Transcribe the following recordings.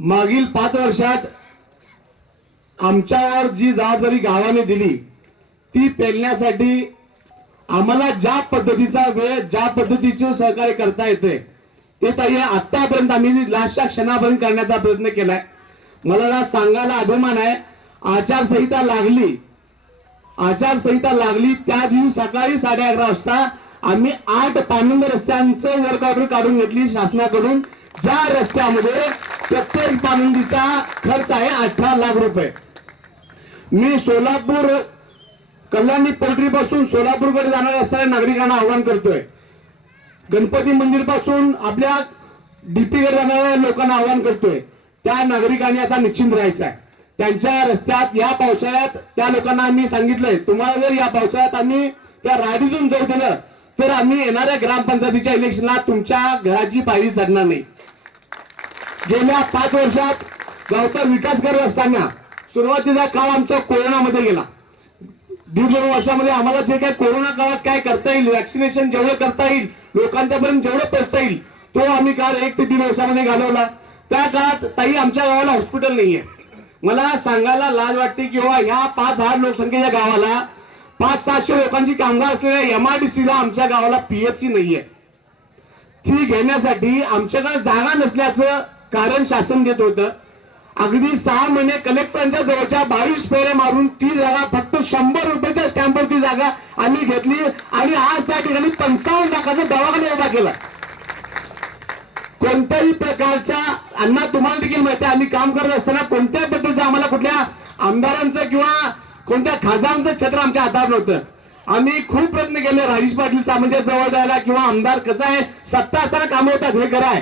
मागील 5 वर्षात आमच्यावर जी जबाबदारी गावाने दिली ती पेलण्यासाठी आम्हाला ज्या पद्धतीचा वेळ ज्या पद्धतीचे सहकार्य करता येते ते ताई आतापर्यंत आम्ही लास्टच्या क्षणापर्यंत करण्याचा प्रयत्न केलाय। मला सांगायला अभिमान आहे, आचारसंहिता लागली त्या दिवशी सकाळी 11:30 वाजता आम्ही 8 पाणंद रस्त्यांचं वर्क ऑर्डर काढून घेतली शासनाकडून, ज्या रस्त्यामध्ये प्रत्येक पाणंदीचा खर्च आहे 18 लाख रुपये। मी सोलापूर कल्याणी पोल्ट्री पासून सोलापूरकडे जाणाऱ्या असणाऱ्या नागरिकांना आवाहन करतोय, गणपती मंदिर पासून आपल्या डीपीकडे जाणाऱ्या लोकांना आवाहन करतोय, त्या नागरिकांनी आता निश्चिंत राहायचं आहे। त्यांच्या रस्त्यात या पावसाळ्यात त्या लोकांना आम्ही सांगितलंय, तुम्हाला जर या पावसाळ्यात आम्ही त्या राडीतून जाऊ दिलं तर आम्ही येणाऱ्या ग्रामपंचायतीच्या इलेक्शनला तुमच्या घराची पायरी चढणार नाही। गेल्या 5 वर्षात गावचा विकास करत असताना सुरुवातीचा काळ आमचा कोरोनामध्ये गेला। 1.5-2 वर्षामध्ये आम्हाला जे काय कोरोना काळात काय करता येईल, वॅक्सिनेशन जेवढं करता येईल, लोकांच्यापर्यंत जेवढं पोहोचता येईल तो आम्ही काळ 1 ते 3 वर्षामध्ये घालवला। त्या काळात ताई आमच्या गावाला हॉस्पिटल नाहीये। मला सांगायला लाज वाटते की ह्या 5,000 लोकसंख्येच्या गावाला 500-700 लोकांची कामगार असलेल्या MIDCला आमच्या गावाला PHC नाहीये। ती घेण्यासाठी आमच्याकडे जागा नसल्याचं कारण शासन देत होतं। अगदी 6 महिने कलेक्टरांच्या जवळच्या 22 फेऱ्या मारून ती जागा फक्त 100 रुपयाच्या स्टॅम्पवरती जागा आम्ही घेतली आणि आज त्या ठिकाणी 55 लाखाचा दवाखाना उभा केला। कोणत्याही प्रकारच्या अण्णा तुम्हाला देखील माहिती आहे, आम्ही काम करत असताना कोणत्या पद्धतीचं आम्हाला कुठल्या आमदारांचं किंवा कोणत्या खासदारांचं छत्र आमच्या हातावर नव्हतं। आम्ही खूप प्रयत्न केले राजेश पाटील साहेबांच्या जवळ जायला, किंवा आमदार कसं आहे सत्ता असताना काम होतात हे खरं आहे,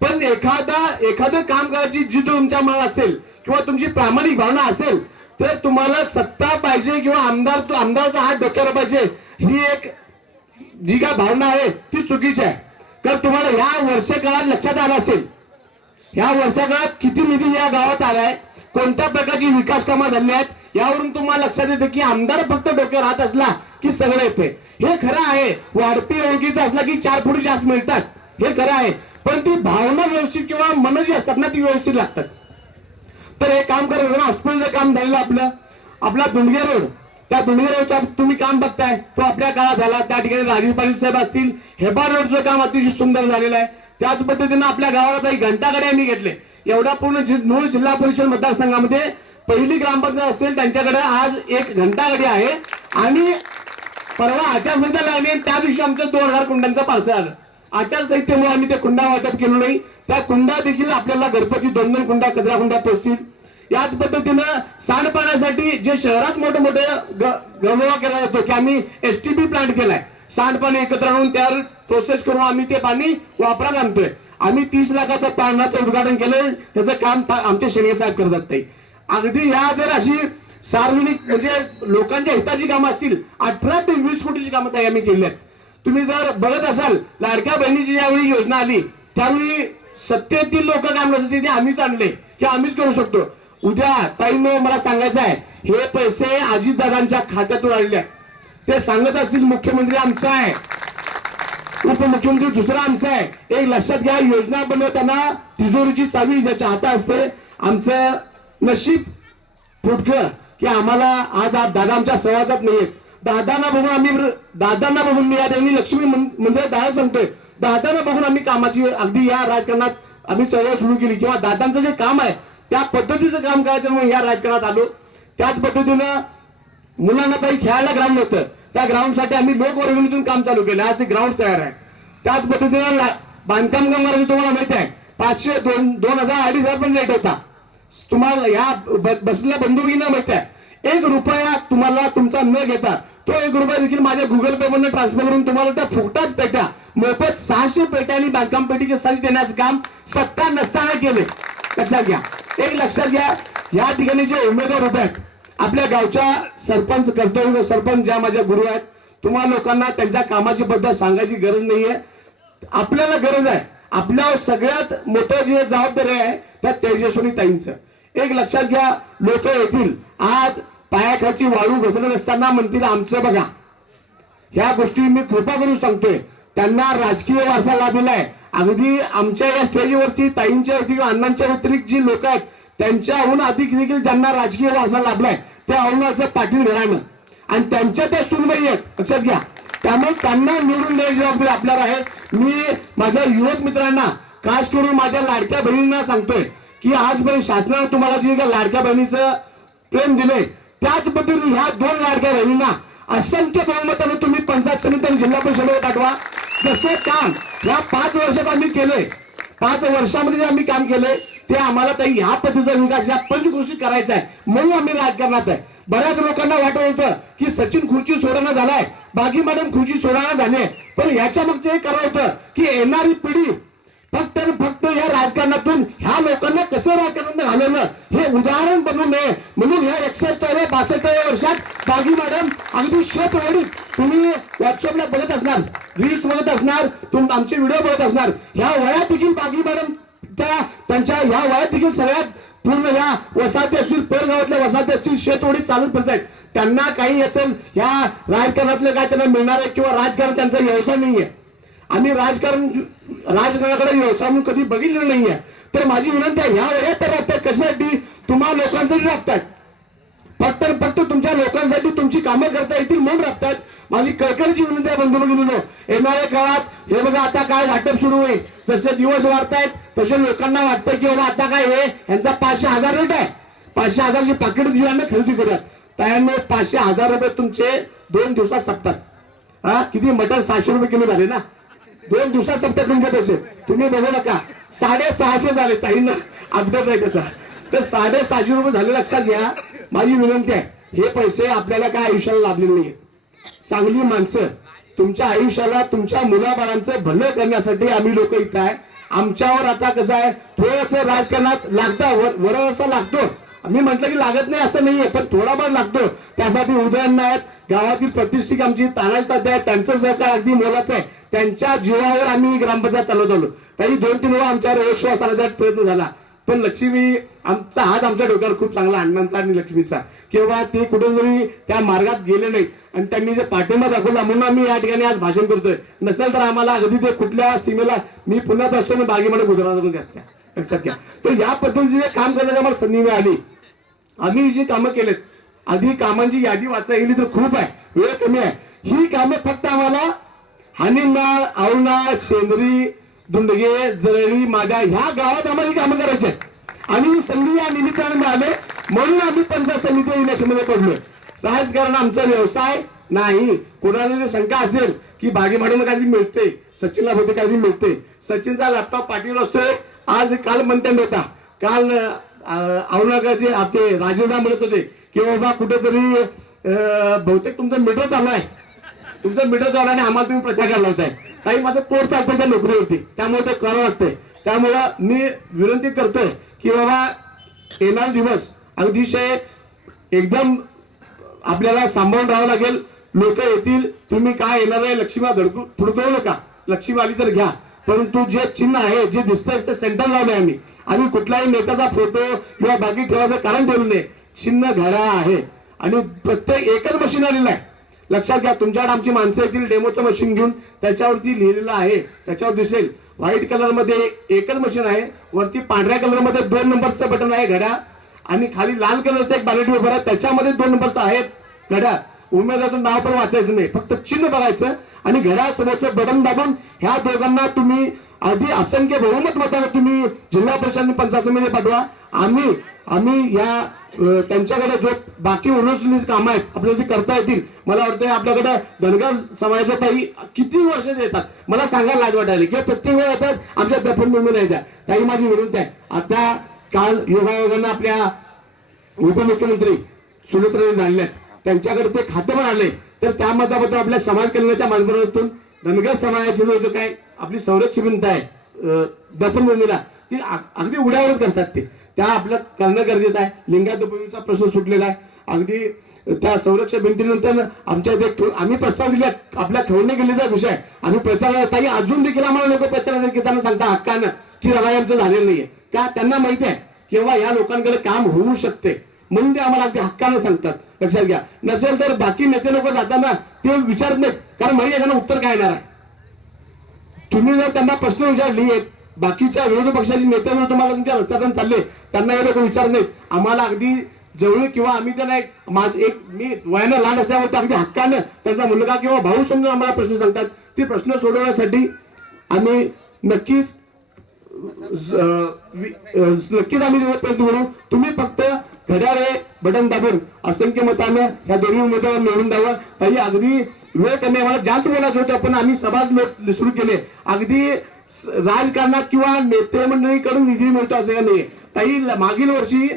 पण एखादं काम करायची जिद्द तुमच्या मनात असेल किंवा तुमची प्रामाणिक भावना असेल तर तुम्हाला सत्ता पाहिजे किंवा आमदाराचा हात डोक्यावर पाहिजे, ही एक जी काय भावना आहे ती चुकीची आहे। तर तुम्हाला ह्या वर्षकाळात लक्षात आलं असेल, ह्या वर्षकाळात किती निधी या गावात आलाय, कोणत्या प्रकारची विकास कामं झाली आहेत, यावरून तुम्हाला लक्षात येते की आमदार फक्त डोक्यावर हात असला की सगळं येते। हे खरं आहे, वाढपी ओळखीचं असला की 4 फूट जास्त मिळतात, हे खरं आहे, पण ती भावना व्यवस्थित किंवा मन जी असतात ना ती व्यवस्थित लागतात। तर हे काम करत असताना हॉस्पिटलचं काम झालेलं आपला दुंडगे रोड, त्या दुंडगे रोडचा तुम्ही काम बघताय, तो आपल्या काळात झाला। त्या ठिकाणी राजेश पाटील साहेब असतील, हेबार रोडचं काम अतिशय सुंदर झालेलं आहे। त्याच पद्धतीनं आपल्या गावाला काही घंटागाडी आम्ही घेतले। एवढा पूर्ण मूळ जिल्हा परिषद मतदारसंघामध्ये पहिली ग्रामपंचायत असेल त्यांच्याकडे आज एक घंटागाडी आहे। आणि परवा आचारसंहिता लागली त्या दिवशी आमचं 2000 कुंडांचं पार्सल आलं। आचारसंहितेमुळे आम्ही ते कुंडा वाटप केलं नाही, त्या कुंडा देखील आपल्याला घरपती 2-2 कुंडा कचरा कुंडा पोहोचतील। याच पद्धतीनं सांडपाण्यासाठी जे शहरात मोठे मोठे गवळा केला जातो की आम्ही STP प्लांट केलाय, सांडपाणी एकत्र आणून त्यावर प्रोसेस करून आम्ही ते पाणी वापरात आणतोय। आम्ही 30 लाखाचं पाण्याचं उद्घाटन केलंय, त्याचं काम आमचे शेणे साहेब करतात। ताई अगदी या जर अशी सार्वजनिक म्हणजे लोकांच्या हिताची कामं असतील 18 ते 20 कोटीची कामं ताई आम्ही केली आहेत। तुम्ही जर बघत असाल लाडक्या बहिणीची ज्यावेळी योजना आली त्यावेळी सत्तेतील लोक काम करत होते ते आम्हीच आणले की आम्हीच करू शकतो। उद्या ताईंनो मला सांगायचं आहे, हे पैसे अजितदादांच्या खात्यातून आलेले ते सांगत असतील मुख्यमंत्री आमचा आहे, उपमुख्यमंत्री दुसरा आमचा आहे। एक लक्षात घ्या, योजना बनवताना तिजोरीची चावी ज्याच्या हातात असते, आमचं नशीब फुटकं की आम्हाला आज दादा आमच्या सहवासात नाहीयेत। दादांना बघून मी या ठिकाणी लक्ष्मी मंदिरात दादा सांगतोय, दादांना बघून आम्ही कामाची अगदी या राजकारणात आम्ही चळवळ सुरू केली, किंवा दादांचं जे काम आहे त्या पद्धतीचं काम करायचं म्हणून या राजकारणात आलो। त्याच पद्धतीनं मुलांना काही खेळायला ग्राउंड होतं, त्या ग्राउंडसाठी आम्ही लोकवर्गणीतून काम चालू केलं, आज ते ग्राउंड तयार आहे। त्याच पद्धतीनं बांधकाम कामगारांची तुम्हाला माहिती आहे 500, 2000, 2500 पण रेट होता। तुम्हाला या बसलेल्या बंधुभगिनींना माहिती आहे, 1 रुपया तुम्हाला तुमचा न घेता तो 1 रुपया देखील माझ्या गुगल पे मधून ट्रान्सफर करून तुम्हाला त्या फुकटात पेट्या मोफत 600 पेट्या आणि बांधकाम पेटीचे सर्च देण्याचं काम सत्ता नसताना केले। लक्षात घ्या, एक लक्षात घ्या, या ठिकाणी जे उमेदवार उभे आहेत आपल्या गावच्या सरपंच कर्तव्य सरपंच ज्या माझ्या गुरु आहेत, तुम्हाला लोकांना त्यांच्या कामाची पद्धत सांगायची गरज नाहीये, आपल्याला गरज आहे। आपल्या सगळ्यात मोठं जे जबाबदारी आहे त्या तेजस्विनी ताईंचं। एक लक्षात घ्या, लोक येतील आज पायाखाची वाळू घसरत असताना म्हणतील आमचं बघा, ह्या गोष्टी मी कृपा करून सांगतोय, त्यांना राजकीय वारसा लाभलेला आहे. अगदी आमच्या या स्टेजवरची ताईंच्या किंवा अण्णांच्या व्यतिरिक्त जी लोक आहेत त्यांच्याहून अधिक देखील ज्यांना राजकीय वारसा लाभलाय ते औरंगाबादच्या पाटील घराणं आणि त्यांच्या त्या सुनबाई आहेत लक्षात घ्या. त्यामुळे त्यांना निवडून द्यायची जबाबदारी आपल्याला आहे. मी माझ्या युवक मित्रांना खास करून माझ्या लाडक्या बहिणींना सांगतोय की आजपर्यंत शासनाने तुम्हाला जे काही लाडक्या बहिणीचं प्रेम दिले त्याच पद्धतीने ह्या 2 लाडक्या बहिणींना असंख्य बहुमताने तुम्ही पंचायत समिती आणि जिल्हा परिषदेवर पाठवा. जसं काम या 5 वर्षात आम्ही केले, 5 वर्षामध्ये जे आम्ही काम केले ते आम्हाला ताई ह्या पद्धतीचा विकास या पंचकृषी करायचा आहे म्हणून आम्ही राजकारणात आहे. बऱ्याच लोकांना वाटत होतं की सचिन खुर्ची सोडणं झालाय, बागी मॅडम खुर्ची सोडणं झाली, पण याच्या मागचं हे कारण होतं की येणारी पिढी फक्त आणि फक्त या राजकारणातून ह्या लोकांना कसं राजकारणात घालवलं हे उदाहरण बनवू नये म्हणून ह्या 61-62 वर्षात बागी मॅडम अगदी शेतवडीत तुम्ही व्हॉट्सअपला बघत असणार, रील्स बघत असणार, आमचे व्हिडिओ बघत असणार, ह्या वयात देखील बागी मॅडम त्यांच्या ह्या वयात देखील सगळ्यात पूर्ण ह्या वसाहती असतील, परगावातल्या वसाहती असतील, शेतवडी चालत फिरत आहेत. त्यांना काही याचं ह्या राजकारणातलं काय त्यांना मिळणार आहे किंवा राजकारण त्यांचा व्यवसाय नाहीये. आम्ही राजकारणाकडे व्यवसाय म्हणून कधी बघितलेलं नाहीये. तर माझी विनंती आहे ह्या वयात तर राहतात कशासाठी तुम्हा लोकांसाठी राबतात, फक्त तुमच्या लोकांसाठी तुमची कामं करता येतील म्हणून राबतात. माझी कळकळीची विनंती आहे बंधूभगिनींनो, येणाऱ्या काळात हे बघा आता काय वाटप सुरू होईल, जसे दिवस वाढतायत तसे लोकांना वाटतं की बाबा आता काय हे यांचा 500,000 रेट आहे, 500,000ची पाकिट दिव्यांना खरेदी करूयात. त्यामुळे 500,000 रुपये तुमचे 2 दिवसात संपतात. हा किती मटन 600 रुपये किलो झाले ना, 2 दिवसात संपतात तुमचे पैसे. तुम्ही बघू नका 650 झाले ताईंना अपडेट नाही त्याचा, तर 650 रुपये झाले लक्षात घ्या. माझी विनंती आहे हे पैसे आपल्याला काय आयुष्याला लाभलेले नाहीये. चांगली माणसं तुमच्या आयुष्याला तुमच्या मुलाबाळांचं भलं करण्यासाठी आम्ही लोक इथं आहे. आमच्यावर आता कसं आहे थोडस राजकारणात लागतं वरवसा लागतो. मी म्हटलं की लागत नाही असं नाहीये, पण थोडाफार लागतो. त्यासाठी उदाहरण आहेत गावातील प्रतिष्ठित आमची तानाजी तात्या आहेत, त्यांचं सहकार अगदी मोलाचं आहे. त्यांच्या जीवावर आम्ही ग्रामपंचायत चालवत आलो. काही 2-3 वेळा आमच्यावर विश्वास आणण्याचा प्रयत्न झाला, पण लक्ष्मी आमचा हात आमच्या डोक्यावर खूप चांगला अण्णांचा आणि लक्ष्मीचा किंवा ते कुठेतरी त्या मार्गात गेले नाही आणि त्यांनी जे पाठिंबा दाखवला म्हणून आम्ही या ठिकाणी आज भाषण करतोय. नसेल तर आम्हाला अगदी ते कुठल्या सीमेला मी पुण्यात असतो आणि बागेमध्ये गुजरातमध्ये असत्या लक्षात घ्या. तर या पद्धतीचे काम करण्याची आम्हाला संधी मिळाली. आम्ही जी कामं केलेत आधी कामांची यादी वाचायला गेली तर खूप आहे, वेळ कमी आहे. ही कामं फक्त आम्हाला हानिनाळ, औनाळ, शेंदरी, दुंडगे, जरळी, मागा ह्या गावात आम्हाला ही कामं करायची आहेत. आणि संधी या निमित्ताने मिळाले म्हणून आम्ही पंचायत समिती इलेक्शन मध्ये पडलोय. राजकारण आमचा व्यवसाय नाही. कोणाला शंका असेल की बागी मॅडमला काहीतरी मिळते, सचिनला होते काहीतरी मिळते, सचिनचा लॅपटॉप पाठीवर असतोय. आज काल म्हणतात होता, काल औरंगाबादचे आपले राजेदा म्हणत होते की बाबा कुठेतरी बहुतेक तुमचं मीटर चालू आहे, तुमचं मीटर चालू आणि आम्हाला तुम्ही प्रचार करायला होताय. काही माझं पोट चालतंय त्या नोकरीवरती, त्यामुळे ते करावं लागतंय. त्यामुळं मी विनंती करतोय की बाबा येणारा दिवस अतिशय एकदम आपल्याला सांभाळून राहावं लागेल. लोक येतील, तुम्ही काय येणार आहे लक्ष्मीला थुडकवू नका, लक्ष्मी आली तर घ्या, परंतु जे चिन्ह आहे जे दिसतंय ते सेंटर लावलंय आम्ही. आणि कुठल्याही नेत्याचा फोटो किंवा बाकी ठेवायचं कारण ठेवलं नाही. चिन्ह घड्याळ आहे आणि प्रत्येक एकच मशीन आलेलं आहे लक्षात घ्या. तुमच्याकडे आमची माणसं येतील डेमोचं मशीन घेऊन, त्याच्यावरती लिहिलेलं आहे, त्याच्यावर दिसेल व्हाईट कलर मध्ये एकच मशीन आहे, वरती पांढऱ्या कलर मध्ये 2 नंबरचं बटन आहे घड्याळ आणि खाली लाल कलरचं एक बॅलेट पेपर आहे त्याच्यामध्ये 2 नंबरचं आहे घड्याळ. उमेदवाराचं नाव पण वाचायचं नाही, फक्त चिन्ह बघायचं आणि घड्याळ समोरचं बटन दाबून ह्या दोघांना तुम्ही आधी असंख्य बहुमत मताने तुम्ही जिल्हा परिषद पंचायत समितीमध्ये पाठवा. आम्ही या त्यांच्याकडे जो बाकी उरलेली कामं आहेत आपल्याला ती करता येतील. मला वाटतं आपल्याकडे धनगर समाजाच्या ताई किती वर्ष येतात मला सांगायला लाज वाटायला किंवा प्रत्येक वेळ येतात आमच्या दफन मुंबईला येतात. ताई माझी विनंती आहे, आता काल योगायोगानं आपल्या उपमुख्यमंत्री सुनेत्राने झालेले आहेत, त्यांच्याकडे ते खातं पण आले, तर त्या माध्यमातून आपल्या समाज कल्याणाच्या माध्यमातून धनगर समाजाची जो काय आपली संरक्षण भिंत आहे दफनभूमीला ती अगदी उड्यावरच करतात. ते त्या आपल्या करणं गरजेचं आहे. लिंगायतभूमीचा प्रश्न सुटलेला आहे. अगदी त्या संरक्षण भिंतीनंतर आमच्या इथे आम्ही प्रस्ताव दिले आपल्या ठेवणे गेलेला विषय आम्ही प्रचार ताई अजून देखील आम्हाला लोक प्रचारात घेताना सांगता हक्कानं की रवाई आमचं झालेलं नाहीये का. त्यांना माहिती आहे किंवा या लोकांकडे काम होऊ शकते म्हणून ते आम्हाला अगदी हक्कानं सांगतात लक्षात घ्या. नसेल तर बाकी नेते लोक जाताना ते विचारत नाहीत, कारण माहिती आहे त्यांना उत्तर काय येणार आहे. तुम्ही जर त्यांना प्रश्न विचारली बाकीच्या विरोधी पक्षाचे नेते जर तुम्हाला तुमच्या रस्त्यातून चालले त्यांना हे लोक विचार नाहीत आम्हाला अगदी जवळ किंवा आम्ही त्यांना मी वयानं लहान असल्यामुळे अगदी हक्कानं त्यांचा मुलगा किंवा भाऊ समजून आम्हाला प्रश्न सांगतात ते प्रश्न सोडवण्यासाठी आम्ही नक्कीच आम्ही प्रयत्न करू. तुम्ही फक्त घड्याळे बटन दाबून असंख्य मतानं ह्या दोन्ही उमेदवार निवडून द्यावं. ताई अगदी वेळ कमी मला जास्त बोलायचं होतं पण आम्ही सभा सुरू केले. अगदी राजकारणात किंवा नेते मंडळीकडून निधी मिळतो असं का नाहीये. ताई मागील वर्षी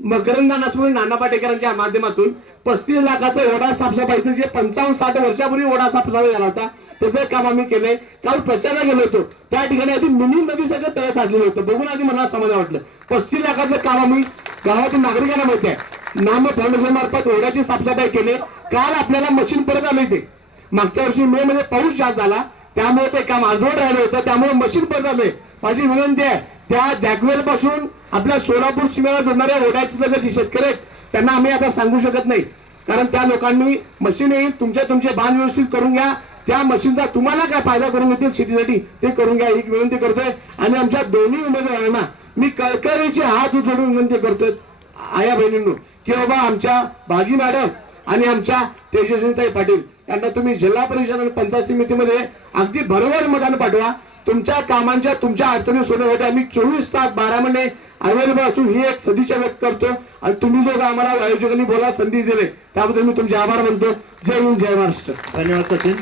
मकरंद नाना पाटेकरांच्या माध्यमातून 35 लाखाचा ओढा साफसफाईचं जे 55-60 वर्षापूर्वी ओढा साफसफाई झाला होता त्याचं काम आम्ही केलंय. काल प्रचाराला गेलो होतो त्या ठिकाणी आधी मिनी नदी सगळं तळ साधलेलं होतं बघून आधी मला समाधान वाटलं. 35 लाखाचं काम आम्ही गावातील नागरिकांना माहिती आहे नाम फाउंडेशन मार्फत ओढ्याची साफसफाई केली. काल आपल्याला मशीन परत आलं ते मागच्या वर्षी मे मध्ये पाऊस जास्त झाला त्यामुळे ते काम अर्धवट राहिलं होतं त्यामुळे मशीन परत आलंय. माझी विनंती आहे त्या जॅकवेल पासून आपल्या सोलापूर सीमेला जोडणाऱ्या ओढ्याचे सगळे शेतकरी आहेत त्यांना आम्ही आता सांगू शकत नाही कारण त्या लोकांनी मशीन येईल तुमचे बांध व्यवस्थित करून घ्या. त्या मशीनचा तुम्हाला काय फायदा करून येतील शेतीसाठी ते करून घ्या ही विनंती करतोय. आणि आमच्या दोन्ही उमेदवारांना मी कळकळीचे हात जोडून विनंती करतोय आया बहिणींनो की बाबा आमच्या बागी मॅडम आणि आमच्या तेजस्विनीताई पाटील यांना तुम्ही जिल्हा परिषद आणि पंचायत समितीमध्ये अगदी भरभर मतानं पाठवा. तुमच्या कामांच्या तुमच्या अडचणी सोडवण्यासाठी आम्ही 24 तास 12 महिने अवेलेबल असून ही एक सदिच्छा व्यक्त करतो. आणि तुम्ही जो आम्हाला आयोजकांनी बोलायला संधी दिली त्याबद्दल मी तुमचे आभार मानतो. जय हिंद जय महाराष्ट्र. धन्यवाद सचिन.